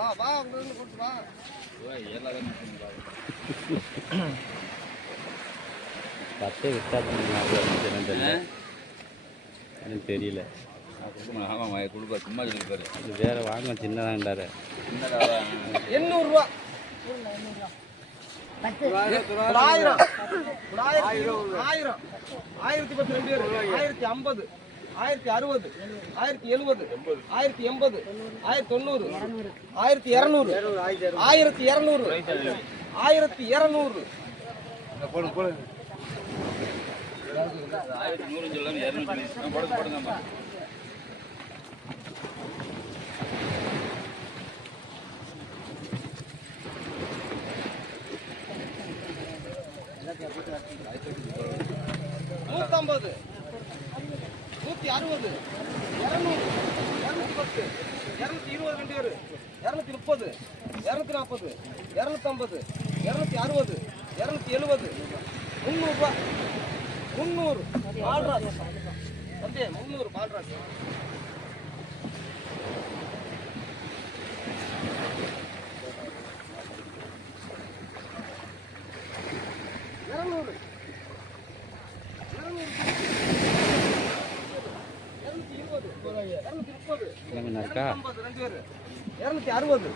வா வா பத்து விட்டா எனக்கு தெரியல. ஆமாம் கொடுப்பா சும்மா சொல்லிப்பாரு இது வேற வாங்க சின்னதாண்டாரு எண்ணூறு ரூபா ஒரு ஆயிரம். ஆயிரம். ஆயிரம். ஆயிரத்தி பத்து. ரெண்டு ஆயிரத்தி ஐம்பது. ஆயிரத்தி அறுபது ஆயிரத்தி எழுபது ஆயிரத்தி எண்பது ஆயிரத்தி தொண்ணூறு ஆயிரத்தி இரநூறு ஆயிரத்தி இரநூறு ஆயிரத்தி இரநூறு. ஆயிரத்தி நூறு போடுங்க போடுங்கம்மா நூற்றம்பது அறுபது இரநூறு இரநூத்தி பத்து இரநூத்தி இருபது ரெண்டு பேர் இரநூத்தி முப்பது இரநூத்தி நாற்பது இரநூத்தம்பது இரநூத்தி அறுபது இரநூத்தி எழுபது முந்நூறுரூவா முந்நூறு பால்ராஜ் தம்பி முந்நூறு பால்ராஜ் இரநூறு இரநூத்தி இருபது இரநூத்தி முப்பது என்ன இருக்கா ஐம்பது ரெண்டு இரநூத்தி அறுபது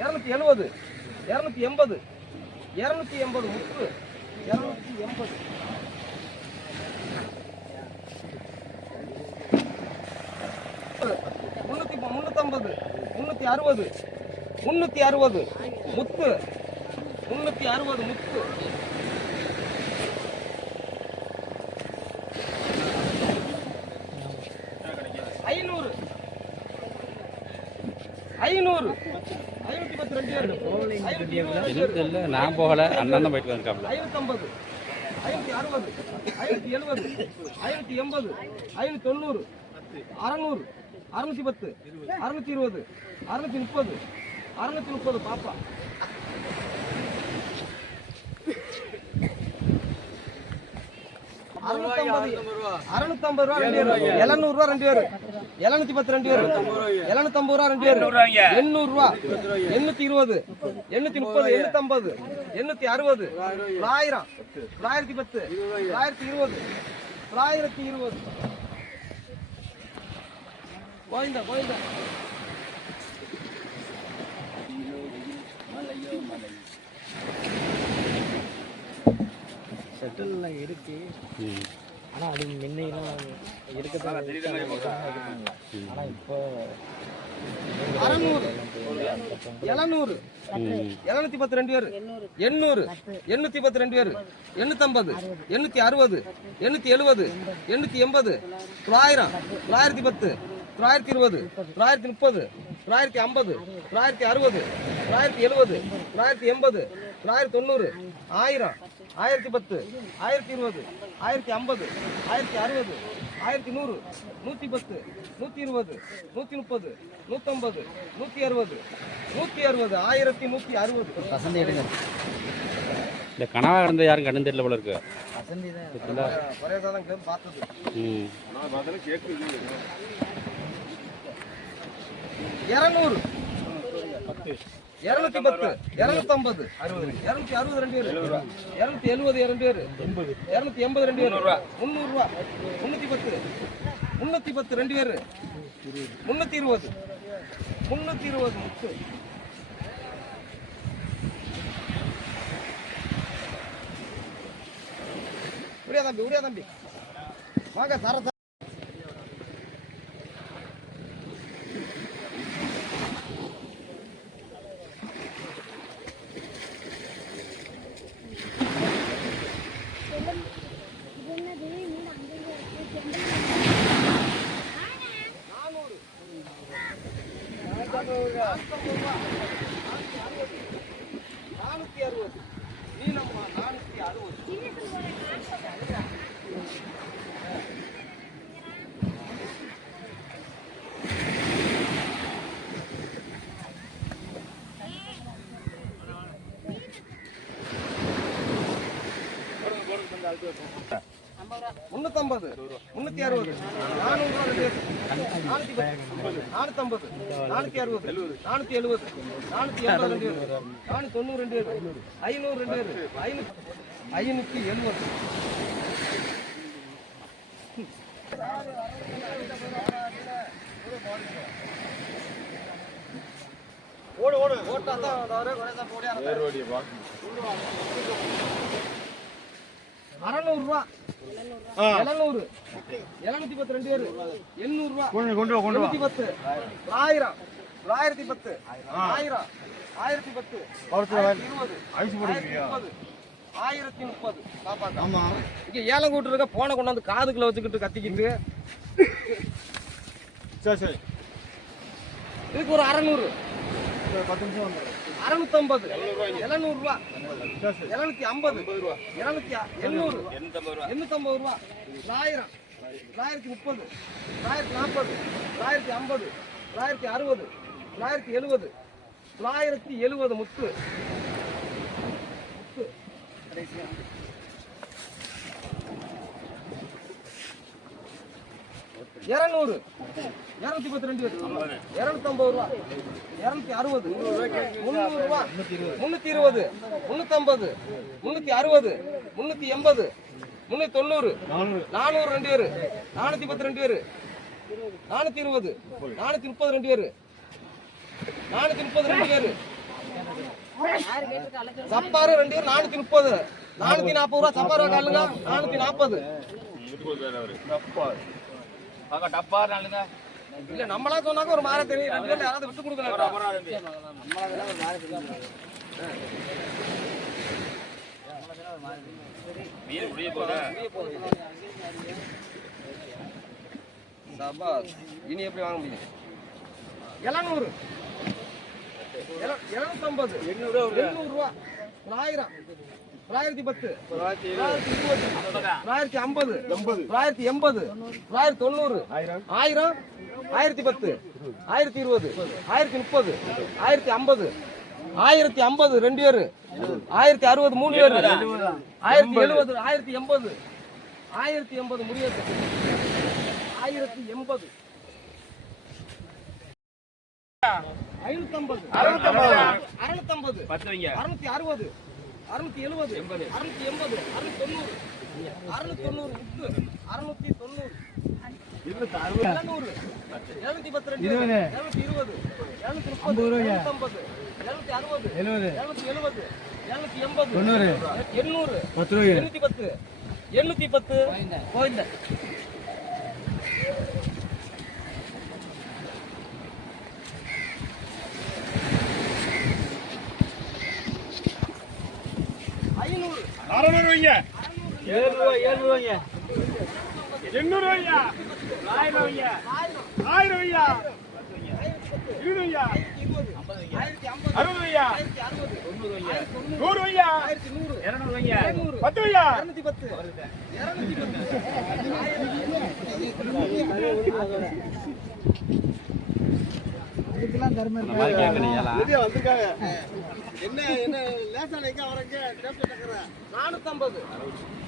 இரநூத்தி எழுபது இரநூத்தி எண்பது இரநூத்தி எண்பது முப்பது இரநூத்தி எண்பது. முன்னூத்தி முன்னூத்தம்பது முன்னூத்தி அறுபது முன்னூத்தி அறுபது முத்து. முன்னூத்தி அறுபது முத்து ஐநூறு ஐநூறு ஐநூத்தி பத்து ரெண்டு பேர் ஐநூத்தி இருபது ரெண்டு எனக்கு தெரியல நான் போகல அண்ணன் தான் போயிட்டு வந்திருக்காப்ல ஐநூத்தி அறுபது. ஐநூத்தி எழுபது. ஐநூத்தி எண்பது. ஐநூத்தி தொண்ணூறு அறநூறு. அறுநூத்தி பத்து. அறுநூத்தி இருபது. அறுநூத்தி முப்பது. அறுநூத்தி முப்பது பாப்பா. அறுநூத்தம்பது. ரூபா. ரெண்டு பேர். எழுநூறு ரூபா ரெண்டு பேர். எழுநூத்தி பத்து ரெண்டு பேர். எழுநூத்தம்பது ரூபா ரெண்டு பேர். எண்ணூறு ரூபா. எண்ணூத்தி இருபது. எண்ணூத்தி முப்பது எண்ணூத்தம்பது எண்ணூத்தி அறுபது. தொள்ளாயிரம் தொள்ளாயிரத்தி பத்து. தொள்ளாயிரத்தி இருபது. தொள்ளாயிரத்தி இருபது. கோவிந்தா கோவிந்தா. செட்டில்லாம் இருக்கு. ம் ஆனால் அது முன்னையெல்லாம் இருக்கிறது ஆனால் இப்போ அறநூறு. எழுநூறு. எழுநூத்தி பத்து ரெண்டு பேர். எண்ணூறு. எண்ணூத்தி பத்து ரெண்டு பேர். எண்ணூத்தம்பது. எண்ணூத்தி அறுபது. எண்ணூத்தி எழுபது. எண்ணூத்தி எண்பது. தொள்ளாயிரம். தொள்ளாயிரத்தி பத்து. தொள்ளாயிரத்தி இருபது. தொள்ளாயிரத்தி முப்பது. தொள்ளாயிரத்தி ஐம்பது. தொள்ளாயிரத்தி அறுபது. தொள்ளாயிரத்தி எழுபது. தொள்ளாயிரத்தி எண்பது. தொள்ளாயிரத்தி தொண்ணூறு. ஆயிரம். ஆயிரத்தி பத்து ஆயிரத்தி இருபது ஆயிரத்தி ஐம்பது ஆயிரத்தி அறுபது ஆயிரத்தி நூறு நூற்றி பத்து நூற்றி இருபது நூற்றி முப்பது நூற்றம்பது நூற்றி அறுபது நூற்றி அறுபது ஆயிரத்தி நூற்றி அறுபது. வசந்தி எடுங்க. இந்த கனவா கிடந்த யாரும் கண்ணு தெரியல போல இருக்கு. வசந்தி தான். பார்த்தது. இரநூறு. இருநூத்தி பத்து இருநூத்தி ஐம்பது இருநூத்தி அறுபது ரெண்டு பேர். இருநூத்தி எழுபது இரண்டு பேர். இருநூத்தி எண்பது ரெண்டு பேர். முந்நூறு ரூபா முன்னூத்தி பத்து. முன்னூத்தி பத்து ரெண்டு பேர். முன்னூத்தி இருபது. முன்னூத்தி இருபது முத்து. விடியா தம்பி விடியா தம்பி. வாங்க தர தர நானூறு நானூத்தி அறுபது நீளம்மா நானூத்தி அறுபது முன்னூத்தம்பது. முன்னூத்தி அறுபது நானூறு ரெண்டு நானூத்தி நானூத்தம்பது நானூத்தி அறுபது. நானூத்தி எழுபது. நானூத்தி எண்பது ரெண்டு பேர். நானூத்தி தொண்ணூறு ரெண்டு பேர். ஐநூறு ரெண்டு பேர். ஐநூறு ஐநூத்தி எழுபது. ஓடு ஓடு. ஓட்டா தான் தவிர குறைந்தா போடியா அறநூறு ரூபா எழுநூறு. எழுநூத்தி பத்து ரெண்டு பேரு. எண்ணூறு ரூபா கொண்டு பத்து ஆயிரம். ஆயிரத்தி பத்து ஆயிரம். ஆயிரத்தி பத்து இருபது ஆயிரத்தி முப்பது ஆமா. இங்க ஏலம் கூட்டு இருக்க போனை கொண்டாந்து காதுக்குள்ள வச்சுக்கிட்டு கத்திக்கிட்டு. சரி சரி. இதுக்கு ஒரு அறநூறு. பத்து நிமிஷம் அறுநூத்தம்பது. எழுநூறு ரூபா சரி சரி எழுநூத்தி ஐம்பது. எழுநூத்தி எண்ணூறு எண்ணூத்தம்பது ரூபா. தொள்ளாயிரம் தொள்ளாயிரத்தி முப்பது. தொள்ளாயிரத்தி நாற்பது. தொள்ளாயிரத்தி ஐம்பது. தொள்ளாயிரத்தி அறுபது. தொள்ளாயிரத்தி எழுபது. தொள்ளாயிரத்தி எழுபது முத்து. முத்து. இருநூறு. இரநூத்தி பத்து ரெண்டு பேர். இருநூத்தம்பது ரூபா. இரநூத்தி அறுபது. முந்நூறு ரூபா முன்னூத்தி இருபது. முன்னூத்தம்பது முன்னூத்தி அறுபது. முன்னூத்தி எண்பது. முன்னூத்தி தொண்ணூறு. நானூறு ரெண்டு பேரு. நானூத்தி பத்து ரெண்டு பேரு. நானூத்தி இருபது. நானூத்தி முப்பது ரெண்டு பேரு. நானூத்தி முப்பது ரெண்டு பேரு. சப்பாரு ரெண்டு பேர் நானூத்தி முப்பது. நானூத்தி நாற்பது ரூபா. சப்பாரு காலுங்க நானூத்தி நாற்பது. அங்க டப்பா நாளுங்க இல்ல நம்மளா சொன்னாக்க ஒரு மாற தெரியும் ரெண்டு பேர்ல யாராவது விட்டு மீன் முடிய போதா? சபாஸ் இனி எப்படி வாங்க முடியும்? எழுநூறு. எழுநூத்தம்பது. எண்ணூறு எண்ணூறு ரூபா. தொள்ளாயிரம் தொள்ளாயிரத்தி பத்து. தொள்ளாயிரத்தி ஐம்பது. தொள்ளாயிரத்தி எண்பது. தொள்ளாயிரத்தி தொண்ணூறு. ஆயிரம். ஆயிரத்தி பத்து. ஆயிரத்தி இருபது. ஆயிரத்தி முப்பது. ஆயிரத்தி ஐம்பது. ஆயிரத்தி ஐம்பது ரெண்டு பேரு. ஆயிரத்தி அறுபது மூணு பேரு. ஆயிரத்தி எழுபது ஆயிரத்தி எண்பது. ஆயிரத்தி எண்பது முடியாது ஆயிரத்தி எண்பது. ஐநூத்தம்பது. அறுநூத்தம்பது. பத்து வைங்க அறுநூத்தி அறுபது. அறுநூத்தி எழுபது அறுநூத்தி எண்பது அறுநூத்தி தொண்ணூறு அறுநூத்தி தொண்ணூறு முத்து அறுநூத்தி தொண்ணூறு எழுநூறு எழுநூத்தி பத்து ரெண்டு எழுநூத்தி இருபது எழுநூத்தி முப்பது எழுநூத்தம்பது எழுநூத்தி அறுபது எழுபது. எழுநூத்தி எழுபது எழுநூத்தி எண்பது எண்ணூறு எண்ணூத்தி பத்து எண்ணூத்தி பத்து. கோவிந்த ஐநூறு வைங்க ஏழு ரூபாய் ஏழு ரூபாய்ங்க. எண்ணூறு ஆயிரம் ஆயிரம் இருபது அறுபது நூறு இருநூறு பத்து இருநூத்தி பத்து இருநூத்தி பத்து. மாதிரி கேட்குறீங்களா? என்ன என்ன லேசா எங்க அவரங்க நானூத்தம்பது.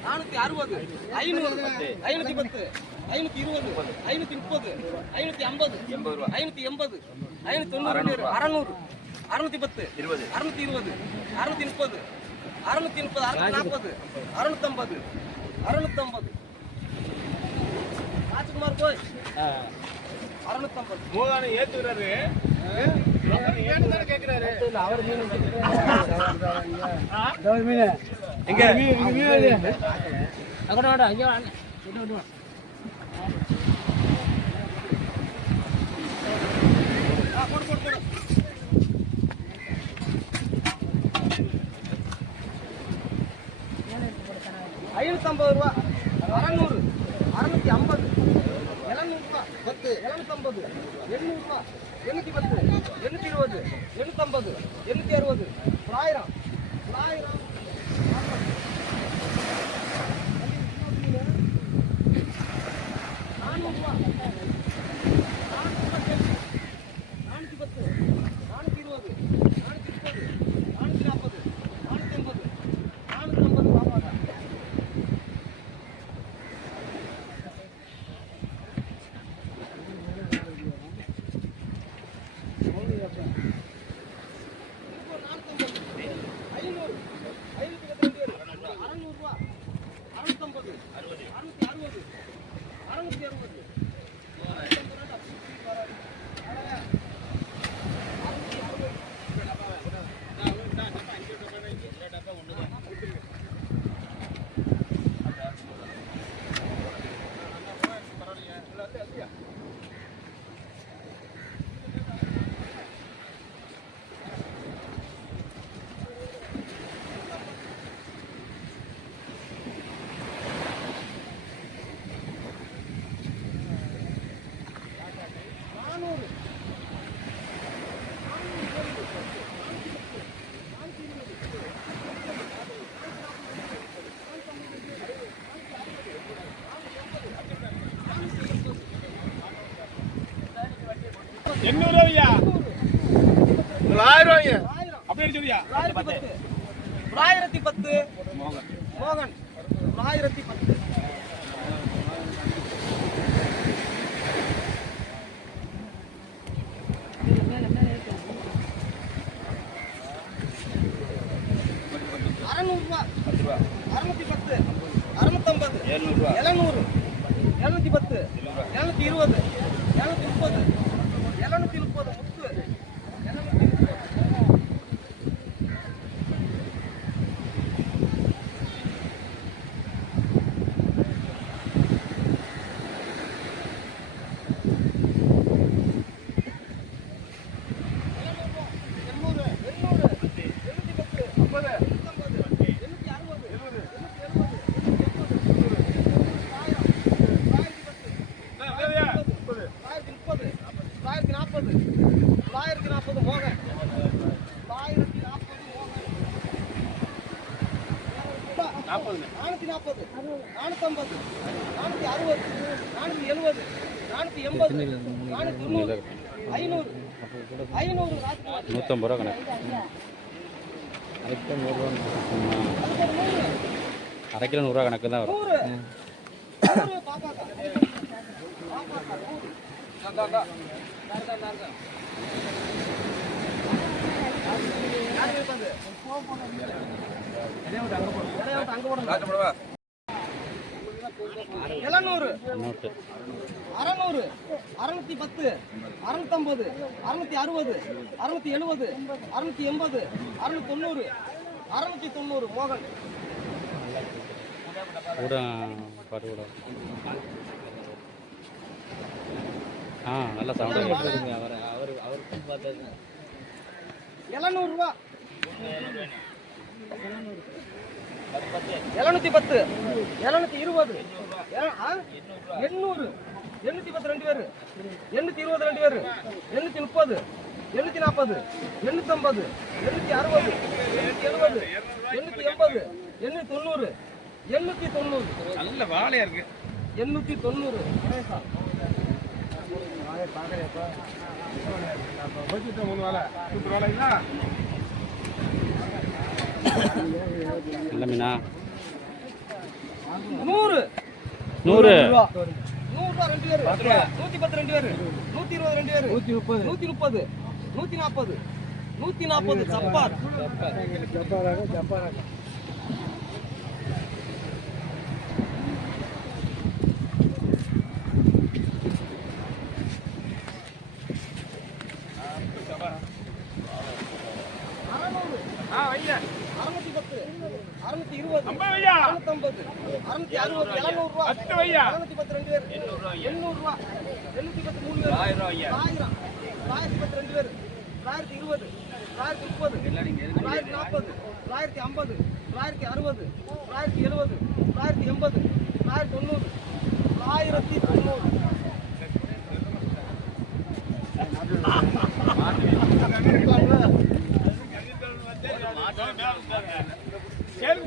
நானூத்தி அறுபது. ஐநூறு. ஐநூத்தி பத்து. ஐநூத்தி இருபது. ஐநூத்தி முப்பது. ஐநூத்தி ஐம்பது. ஐநூத்தி எண்பது. ஐநூத்தி தொண்ணூறு அறநூறு. அறுநூத்தி பத்து. இருபது. அறுநூத்தி இருபது. அறுநூத்தி முப்பது. அறுநூத்தி முப்பது. அறுநூத்தி நாற்பது. அறுநூத்தம்பது. அறுநூத்தம்பது. ராஜ்குமார் போய் அறுநூத்தம்பது. மூதான ஏத்துறாரு எங்க? ஐநூத்தம்பது ரூபா. அறநூறு. அறுநூத்தி ஐம்பது. எழுநூறு ரூபா பத்து இரநூத்தம்பது எண்ணூறுரூவா எண்ணூற்றி பத்து எண்ணூற்றி இருபது எண்ணூற்றம்பது எண்ணூற்றி அறுபது ஒரு தொள்ளாயிரம் நானூறு ரூபா நானூறு ரூபா கேள்வி. நானூத்தி பத்து நானூத்தி இருபது நானூத்தி முப்பது நானூத்தி நாற்பது நானூத்தி எண்பது நானூத்தி ஐம்பது பாப்பாடா எண்ணூறு ரூபாய்யா ஆயிரம் ரூபாய்ங்க அப்படியே சொல்லியா தொள்ளாயிரத்தி பத்து. மோகன். தொள்ளாயிரத்தி பத்து. அறநூறுவா. அறுநூத்தி பத்து. அறுநூத்தம்பது. எழுநூறு எழுநூத்தி பத்து எழுநூத்தி இருபது எழுநூத்தி முப்பது எழுநூத்தி முப்பது முத்து எழுநூத்தி முப்பது எண்ணூறு எண்ணூறு எண்ணூத்தி பத்து ஐம்பது எண்ணூத்தம்பது எண்ணூத்தி அறுபது எண்ணூத்தி எழுபது ஆயிரம் தொள்ளாயிரத்தி பத்து தொள்ளாயிரத்தி முப்பது தொள்ளாயிரத்தி நாற்பது தொள்ளாயிரத்தி நாற்பது மோகன் தொள்ளாயிரத்தி நாற்பது மோகன் நானூத்தி நாற்பது நானூத்தம்பது நானூத்தி அறுபது நானூத்தி எழுபது நானூத்தி எண்பது நானூத்தி தொண்ணூறு ஐநூறு ஐநூறு ராஜ்குமார் நூற்றம்பது ரூபா கணக்கு. அதுக்கு நூறுரூவான்னு அதுக்கு ஒரு நூறு அரை கிலோ நூறுரூவா கணக்கு தான் வரும். பாப்பாக்கா பாப்பாக்கா நூறு அக்கா அக்கா நாங்க நாங்க யார் இருப்பாங்க இடையோட்டு அங்க போடுங்க எழுநூறு. அறநூறு. அறுநூத்தி பத்து. அறுநூத்தம்பது. அறுநூத்தி அறுபது. அறுநூத்தி எழுபது. அறுநூத்தி எண்பது. அறுநூத்தி தொண்ணூறு. அறுநூத்தி தொண்ணூறு. மோகன். ஆ நல்ல சவுண்ட் அவர் அவர் அவருக்கும் பார்த்தது எழுநூறுவா எழுநூத்தி பத்து. எழுநூத்தி இருபது? எண்ணூறு. எண்ணூத்தி பத்து ரெண்டு பேரு. எண்ணூத்தி இருபது ரெண்டு பேரு. எண்ணூத்தி முப்பது. எண்ணூத்தி நாற்பது எண்ணூத்தி ஐம்பது. எண்ணூத்தி அறுபது. எண்ணூத்தி எழுபது. எண்ணூத்தி எண்பது. எண்ணூத்தி தொண்ணூறு. எண்ணூத்தி தொண்ணூறு. நல்ல வாழையா இருக்கு. எண்ணூத்தி தொண்ணூறு. மூணு வேலை சூப்பர் வேலைங்களா நல்ல மீனா நூறு. நூறு. நூறு ரூபா ரெண்டு பேரு. நூத்தி பத்து ரெண்டு பேரு. நூத்தி இருபது ரெண்டு பேரு. நூத்தி முப்பது. நூத்தி முப்பது. நூத்தி நாற்பது. நூத்தி நாற்பது. சப்பார் அறநூறு ஆ வைங்க அறுநூத்தி பத்து அறுநூத்தி இருபது ஐம்பது அறுநூத்தம்பது அறுநூத்தி அறுபது எழுநூறு ரூபா. அறுநூத்தி பத்து ரெண்டு பேர். எண்ணூறு ரூபா. எண்ணூத்தி பத்து மூணு பேர். ஆயிரம் ஆயிரம். தொள்ளாயிரத்தி பத்து ரெண்டு பேர். தொள்ளாயிரத்தி இருபது தொள்ளாயிரத்தி முப்பது தொள்ளாயிரத்தி நாற்பது தொள்ளாயிரத்தி ஐம்பது தொள்ளாயிரத்தி அறுபது தொள்ளாயிரத்தி எழுபது தொள்ளாயிரத்தி எண்பது தொள்ளாயிரத்தி தொண்ணூறு தொள்ளாயிரத்தி தொண்ணூறு. மேல கேள்வி